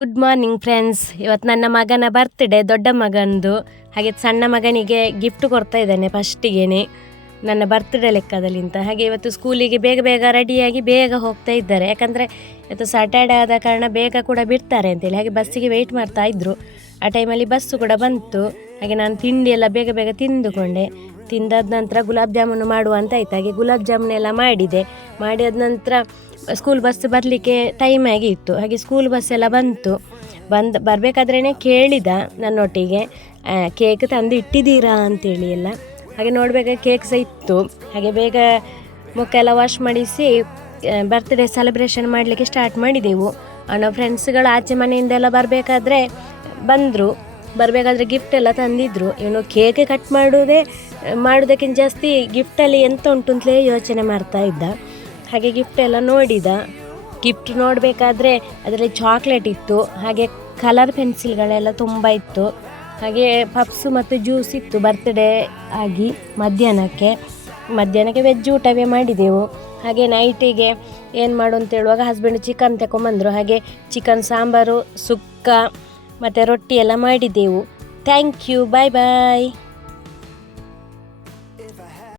Good morning friends. ಇವತ್ತು ನನ್ನ ಮಗನ ಬರ್ತ್ಡೇ, ದೊಡ್ಡ ಮಗಂದು. ಹಾಗೆ ಸಣ್ಣ ಮಗನಿಗೆ ಗಿಫ್ಟ್ ಕೊಡ್ತಾ ಇದ್ದಾನೆ ಫಸ್ಟಿಗೇನೆ, ನನ್ನ ಬರ್ತ್ಡೇ ಲೆಕ್ಕದಲ್ಲಿ ಅಂತ. ಹಾಗೆ ಇವತ್ತು ಸ್ಕೂಲಿಗೆ ಬೇಗ ಬೇಗ ರೆಡಿಯಾಗಿ ಬೇಗ ಹೋಗ್ತಾ ಇದ್ದಾರೆ, ಯಾಕಂದರೆ ಇವತ್ತು ಸ್ಯಾಟರ್ಡೇ ಆದ ಕಾರಣ ಬೇಗ ಕೂಡ ಬಿಡ್ತಾರೆ ಅಂತೇಳಿ. ಹಾಗೆ ಬಸ್ಸಿಗೆ ವೆಯ್ಟ್ ಮಾಡ್ತಾ ಇದ್ದರು. ಆ ಟೈಮಲ್ಲಿ ಬಸ್ಸು ಕೂಡ ಬಂತು. ಹಾಗೆ ನಾನು ತಿಂಡಿ ಎಲ್ಲ ಬೇಗ ಬೇಗ ತಿಂದುಕೊಂಡೆ. ತಿಂದಾದ ನಂತರ ಗುಲಾಬ್ ಜಾಮೂನು ಮಾಡುವ ಅಂತ ಆಯ್ತು. ಹಾಗೆ ಗುಲಾಬ್ ಜಾಮೂನೆಲ್ಲ ಮಾಡಿದ ನಂತರ ಸ್ಕೂಲ್ ಬಸ್ ಬರಲಿಕ್ಕೆ ಟೈಮ್ ಆಗಿತ್ತು. ಹಾಗೆ ಸ್ಕೂಲ್ ಬಸ್ ಎಲ್ಲ ಬರಬೇಕಾದ್ರೇ ಕೇಳಿದ ನನ್ನೊಟ್ಟಿಗೆ, ಕೇಕ್ ತಂದು ಇಟ್ಟಿದ್ದೀರಾ ಅಂತೇಳಿ ಎಲ್ಲ. ಹಾಗೆ ನೋಡಬೇಕಾದ್ರೆ ಕೇಕ್ ಸಹ ಇತ್ತು. ಹಾಗೆ ಬೇಗ ಮುಖ ಎಲ್ಲ ವಾಶ್ ಮಾಡಿಸಿ ಬರ್ತ್ಡೇ ಸೆಲೆಬ್ರೇಷನ್ ಮಾಡಲಿಕ್ಕೆ ಸ್ಟಾರ್ಟ್ ಮಾಡಿದೆವು. ಅವನ ಫ್ರೆಂಡ್ಸ್ಗಳು ಆಚೆ ಮನೆಯಿಂದೆಲ್ಲ ಬರಬೇಕಾದ್ರೆ ಗಿಫ್ಟ್ ಎಲ್ಲ ತಂದಿದ್ರು. ಇವನು ಕೇಕ್ ಕಟ್ ಮಾಡೋದಕ್ಕಿಂತ ಜಾಸ್ತಿ ಗಿಫ್ಟಲ್ಲಿ ಎಂತ ಉಂಟು ಅಂತಲೇ ಯೋಚನೆ ಮಾಡ್ತಾ ಇದ್ದ. ಹಾಗೆ ಗಿಫ್ಟ್ ಎಲ್ಲ ನೋಡಿದ. ಗಿಫ್ಟ್ ನೋಡಬೇಕಾದ್ರೆ ಅದರಲ್ಲಿ ಚಾಕ್ಲೇಟ್ ಇತ್ತು, ಹಾಗೆ ಕಲರ್ ಪೆನ್ಸಿಲ್ಗಳೆಲ್ಲ ತುಂಬ ಇತ್ತು. ಹಾಗೆ ಪಪ್ಸು ಮತ್ತು ಜ್ಯೂಸ್ ಇತ್ತು ಬರ್ತ್ಡೇ ಆಗಿ. ಮಧ್ಯಾಹ್ನಕ್ಕೆ ವೆಜ್ ಊಟವೇ ಮಾಡಿದೆವು. ಹಾಗೆ ನೈಟಿಗೆ ಏನು ಮಾಡು ಅಂತ ಹೇಳುವಾಗ ಹಸ್ಬೆಂಡ್ ಚಿಕನ್ ತಗೊಂಬಂದರು. ಹಾಗೆ ಚಿಕನ್ ಸಾಂಬಾರು, ಸುಕ್ಕ ಮತ್ತು ರೊಟ್ಟಿ ಎಲ್ಲ ಮಾಡಿದೆವು. Thank you, bye bye.